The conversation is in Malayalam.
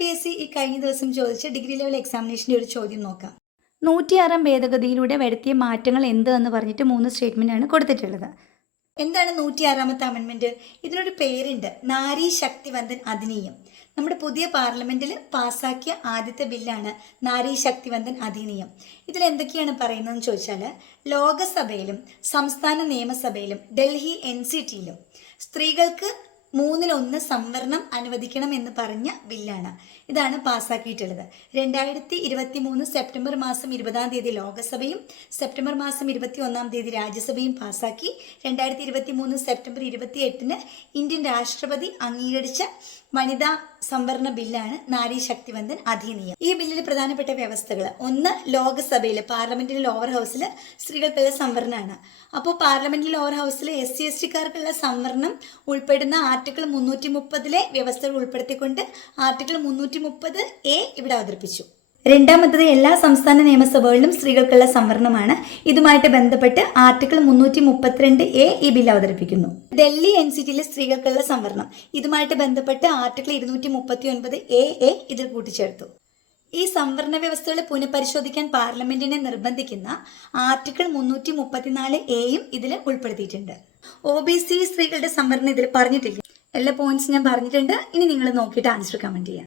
PSC ഈ കഴിഞ്ഞ ദിവസം ചോദിച്ച ഡിഗ്രി ലെവൽ എക്സാമിനേഷൻ്റെ ഒരു ചോദ്യം നോക്കാം. 106 ഭേദഗതിയിലൂടെ വരുത്തിയ മാറ്റങ്ങൾ എന്ത് എന്ന് പറഞ്ഞിട്ട് 3 സ്റ്റേറ്റ്മെൻ്റാണ് കൊടുത്തിട്ടുള്ളത്. എന്താണ് 106ാമത്തെ അമെൻമെൻറ്റ്? ഇതിനൊരു പേരുണ്ട്, നാരി ശക്തി വന്ദൻ അധിനിയം. നമ്മുടെ പുതിയ പാർലമെൻറ്റിൽ പാസ്സാക്കിയ ആദ്യത്തെ ബില്ലാണ് നാരി ശക്തി വന്ദൻ അധിനിയം. ഇതിൽ എന്തൊക്കെയാണ് പറയുന്നതെന്ന് ചോദിച്ചാൽ, ലോകസഭയിലും സംസ്ഥാന നിയമസഭയിലും ഡൽഹി NCTയിലും സ്ത്രീകൾക്ക് 1/3 സംവരണം അനുവദിക്കണം എന്ന് പറഞ്ഞ ബില്ലാണ്. ഇതാണ് പാസ്സാക്കിയിട്ടുള്ളത്. 2023 സെപ്റ്റംബർ മാസം 20 ലോകസഭയും സെപ്റ്റംബർ മാസം 21 രാജ്യസഭയും പാസ്സാക്കി. 2023 സെപ്റ്റംബർ 28 ഇന്ത്യൻ രാഷ്ട്രപതി അംഗീകരിച്ച വനിതാ സംവരണ ബില്ലാണ് നാരി ശക്തി വന്ദൻ അധിനിയം. ഈ ബില്ലിൽ പ്രധാനപ്പെട്ട വ്യവസ്ഥകൾ: 1, ലോകസഭയിൽ പാർലമെന്റിലെ ലോവർ ഹൗസിൽ സ്ത്രീകൾക്കുള്ള സംവരണമാണ്. അപ്പോൾ പാർലമെന്റിലെ ലോവർ ഹൗസിൽ SC/STക്കാർക്കുള്ള സംവരണം ഉൾപ്പെടുന്ന ആർട്ടിക്കിൾ 330 വ്യവസ്ഥകൾ ഉൾപ്പെടുത്തിക്കൊണ്ട് ആർട്ടിക്കിൾ 330A ഇവിടെ അവതരിപ്പിച്ചു. രണ്ടാമത്തത്, എല്ലാ സംസ്ഥാന നിയമസഭകളിലും സ്ത്രീകൾക്കുള്ള സംവരണമാണ്. ഇതുമായിട്ട് ബന്ധപ്പെട്ട് ആർട്ടിക്കിൾ 332A ഈ ബില്ല് അവതരിപ്പിക്കുന്നു. ഡൽഹി NCTയിലെ സ്ത്രീകൾക്കുള്ള സംവരണം, ഇതുമായിട്ട് ബന്ധപ്പെട്ട് ആർട്ടിക്കിൾ 239AA ഇതിൽ കൂട്ടിച്ചേർത്തു. ഈ സംവരണ വ്യവസ്ഥകളെ പുനഃപരിശോധിക്കാൻ പാർലമെന്റിനെ നിർബന്ധിക്കുന്ന ആർട്ടിക്കിൾ 334Aയും ഇതിൽ ഉൾപ്പെടുത്തിയിട്ടുണ്ട്. OBC സ്ത്രീകളുടെ സംവരണം ഇതിൽ പറഞ്ഞിട്ടില്ല. എല്ലാ പോയിന്റ്സ് ഞാൻ പറഞ്ഞിട്ടുണ്ട്. ഇനി നിങ്ങൾ നോക്കിയിട്ട് ആൻസർ കമന്റ് ചെയ്യാം.